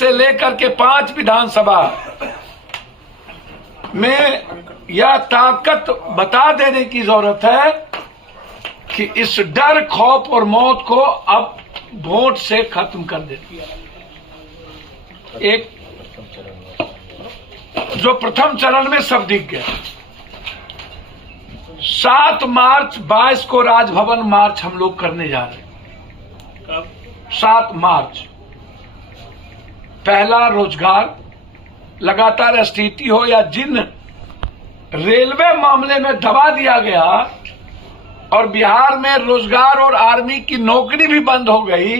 से लेकर के 5 विधानसभा में यह ताकत बता देने की जरूरत है कि इस डर, खौफ और मौत को अब वोट से खत्म कर दे। एक जो प्रथम चरण में सब दिख गया। 7 मार्च 22 को राजभवन मार्च हम लोग करने जा रहे हैं। 7 मार्च पहला रोजगार, लगातार स्थिति हो या जिन रेलवे मामले में दबा दिया गया और बिहार में रोजगार और आर्मी की नौकरी भी बंद हो गई।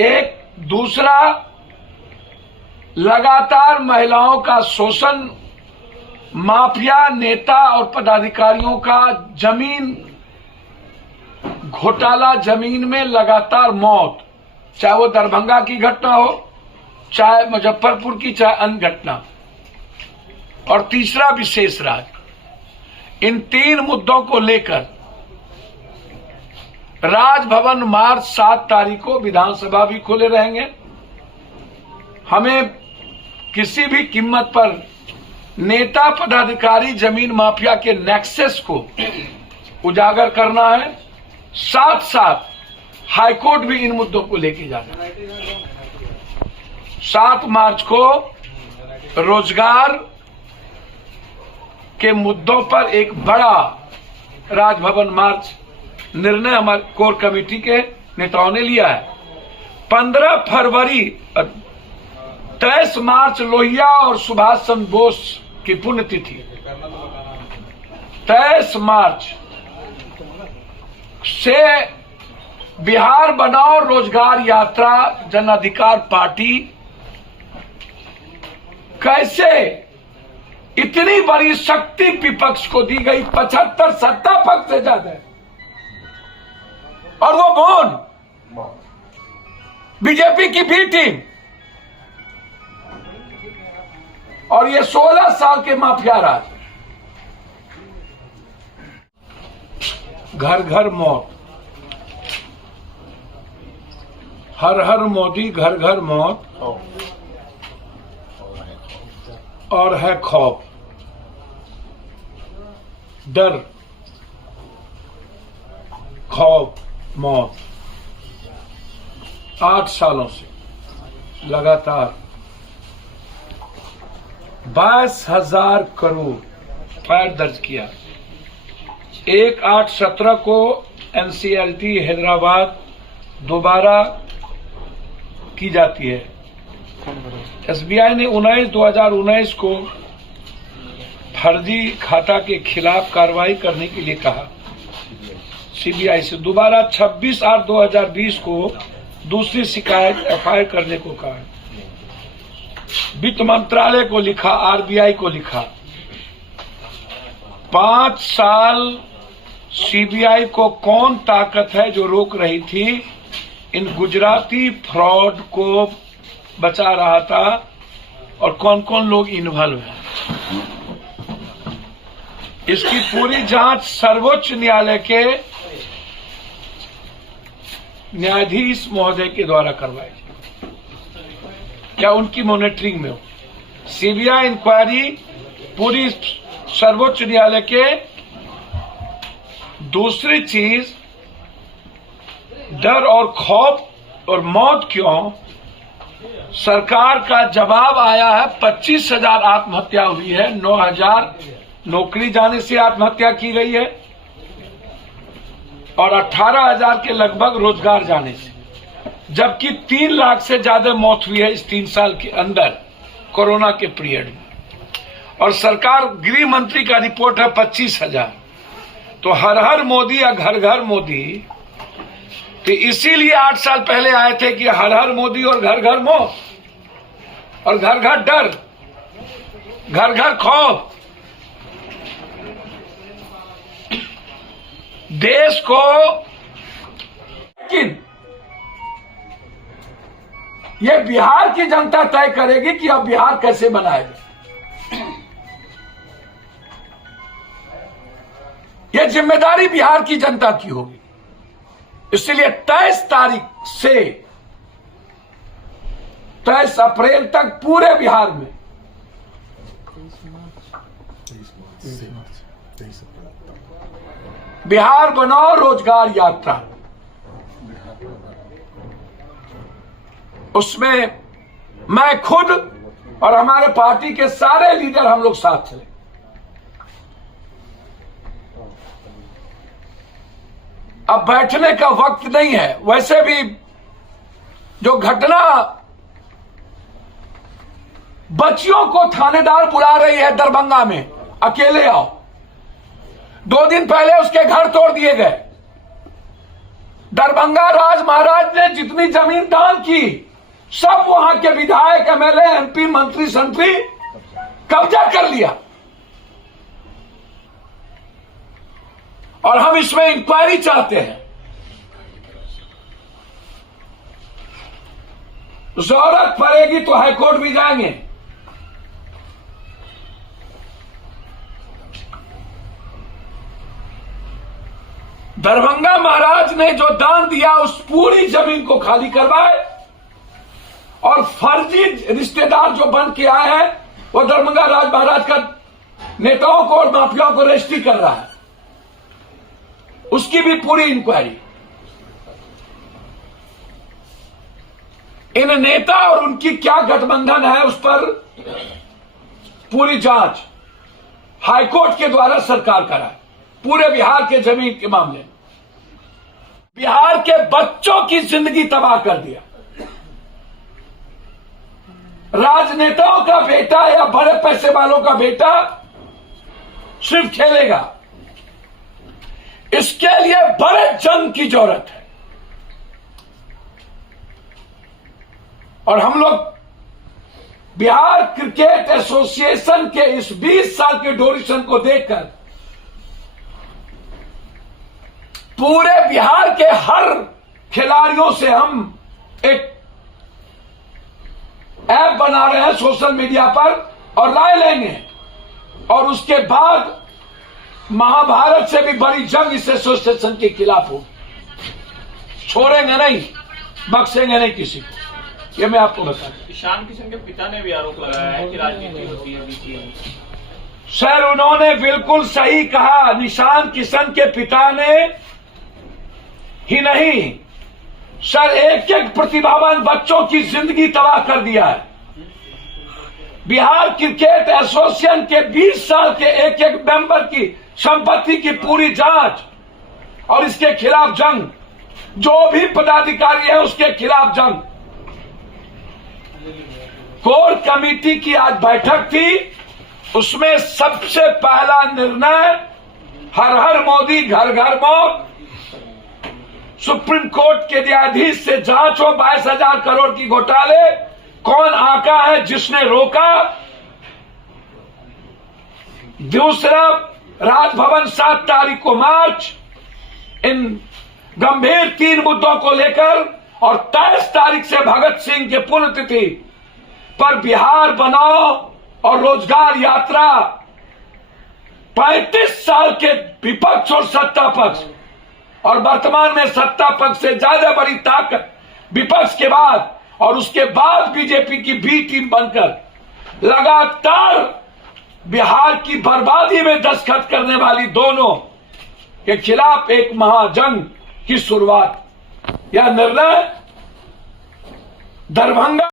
एक दूसरा, लगातार महिलाओं का शोषण, माफिया नेता और पदाधिकारियों का जमीन घोटाला, जमीन में लगातार मौत, चाहे वो दरभंगा की घटना हो, चाहे मुजफ्फरपुर की, चाहे अन्य घटना। और तीसरा, विशेष राज्य। इन 3 मुद्दों को लेकर राजभवन मार्च 7 तारीख को, विधानसभा भी खुले रहेंगे। हमें किसी भी कीमत पर नेता, पदाधिकारी, जमीन माफिया के नेक्सस को उजागर करना है। साथ साथ हाईकोर्ट भी इन मुद्दों को लेके जाना है। 7 मार्च को रोजगार के मुद्दों पर एक बड़ा राजभवन मार्च निर्णय हमारे कोर कमेटी के नेताओं ने लिया है। 15 फरवरी 23 मार्च लोहिया और सुभाष चंद्र बोस की पुण्यतिथि। 23 मार्च से बिहार बनाओ रोजगार यात्रा जन अधिकार पार्टी कैसे इतनी बड़ी शक्ति विपक्ष को दी गई, 75 सत्ता पक्ष से ज्यादा, और वो मौन, बीजेपी की बी टीम, और ये 16 साल के माफिया राज। घर घर मौत, हर हर मोदी, घर घर मौत, और है खौफ, डर, खौफ, मौत। 8 सालों से लगातार 22,000 करोड़ फायर दर्ज किया। 1/8/17 को एनसीएलटी हैदराबाद दोबारा की जाती है। एसबीआई ने 19/2019 को फर्जी खाता के खिलाफ कार्रवाई करने के लिए कहा। सीबीआई से दोबारा 26/8/2020 को दूसरी शिकायत एफआईआर करने को कहा। वित्त मंत्रालय को लिखा, आरबीआई को लिखा। 5 साल सीबीआई को कौन ताकत है जो रोक रही थी इन गुजराती फ्रॉड को बचा रहा था, और कौन कौन लोग इन्वॉल्व हैं। इसकी पूरी जांच सर्वोच्च न्यायालय के न्यायाधीश महोदय के द्वारा करवाई या उनकी मॉनिटरिंग में हो। सीबीआई इंक्वायरी पूरी सर्वोच्च न्यायालय के। दूसरी चीज, डर और खौफ और मौत क्यों? सरकार का जवाब आया है। 25,000 आत्महत्या हुई है, 9,000 नौकरी जाने से आत्महत्या की गई है, और 18,000 के लगभग रोजगार जाने से, जबकि 3 लाख से ज्यादा मौत हुई है इस 3 साल के अंदर कोरोना के पीरियड में। और सरकार, गृह मंत्री का रिपोर्ट है 25,000। तो हर हर मोदी या घर घर मोदी, तो इसीलिए 8 साल पहले आए थे कि हर हर मोदी और घर घर मौत, और घर घर डर, घर घर खौफ। देश को, लेकिन ये बिहार की जनता तय करेगी कि अब बिहार कैसे बनाएगा। ये जिम्मेदारी बिहार की जनता की होगी। इसलिए 23 तारीख से 23 अप्रैल तक पूरे बिहार में 23 बिहार बनाओ रोजगार यात्रा, उसमें मैं खुद और हमारे पार्टी के सारे लीडर हम लोग साथ चले। अब बैठने का वक्त नहीं है। वैसे भी जो घटना बच्चियों को थानेदार बुला रही है दरभंगा में, अकेले आओ, 2 दिन पहले उसके घर तोड़ दिए गए। दरभंगा राज महाराज ने जितनी जमीन दान की सब वहां के विधायक, एमएलए, एमपी, मंत्री संतरी कब्जा कर लिया। और हम इसमें इंक्वायरी चाहते हैं। जरूरत पड़ेगी तो हाईकोर्ट भी जाएंगे। दरभंगा महाराज ने जो दान दिया उस पूरी जमीन को खाली करवाए, और फर्जी रिश्तेदार जो बन के आए हैं वो दरभंगा राज महाराज का नेताओं को और माफियाओं को रजिस्ट्री कर रहा है, उसकी भी पूरी इंक्वायरी। इन नेता और उनकी क्या गठबंधन है उस पर पूरी जांच हाईकोर्ट के द्वारा सरकार कराए, पूरे बिहार के जमीन के मामले में। बिहार के बच्चों की जिंदगी तबाह कर दिया। राजनेताओं का बेटा या बड़े पैसे वालों का बेटा सिर्फ खेलेगा, इसके लिए बड़े जंग की जरूरत है। और हम लोग बिहार क्रिकेट एसोसिएशन के इस 20 साल के ड्यूरेशन को देखकर पूरे बिहार के हर खिलाड़ियों से हम एक ऐप बना रहे हैं सोशल मीडिया पर, और राय लेंगे। और उसके बाद महाभारत से भी बड़ी जंग इस एसोसिएशन के खिलाफ होगी। छोड़ेंगे नहीं, बख्शेंगे नहीं किसी को, ये मैं आपको बता दूं। ईशान किशन के पिता ने भी आरोप लगाया है कि राजनीति होती है बीसीए। सर, उन्होंने बिल्कुल सही कहा। निशान किशन के पिता ने ही नहीं सर, एक एक प्रतिभावान बच्चों की जिंदगी तबाह कर दिया है। बिहार क्रिकेट एसोसिएशन के 20 साल के एक एक मेंबर की संपत्ति की पूरी जांच और इसके खिलाफ जंग, जो भी पदाधिकारी है उसके खिलाफ जंग। कोर कमेटी की आज बैठक थी, उसमें सबसे पहला निर्णय हर हर मोदी घर घर मौत, सुप्रीम कोर्ट के न्यायाधीश से जांच हो 22,000 करोड़ की घोटाले, कौन आका है जिसने रोका। दूसरा, राजभवन 7 तारीख को मार्च, इन गंभीर 3 मुद्दों को लेकर, और 23 तारीख से भगत सिंह के पुण्यतिथि पर बिहार बनाओ और रोजगार यात्रा। 35 साल के विपक्ष और सत्ता पक्ष, और वर्तमान में सत्ता पक्ष से ज्यादा बड़ी ताकत विपक्ष के बाद और उसके बाद बीजेपी की बी टीम बनकर लगातार बिहार की बर्बादी में दस्तखत करने वाली दोनों के खिलाफ एक महाजंग की शुरुआत। यह निर्णय दरभंगा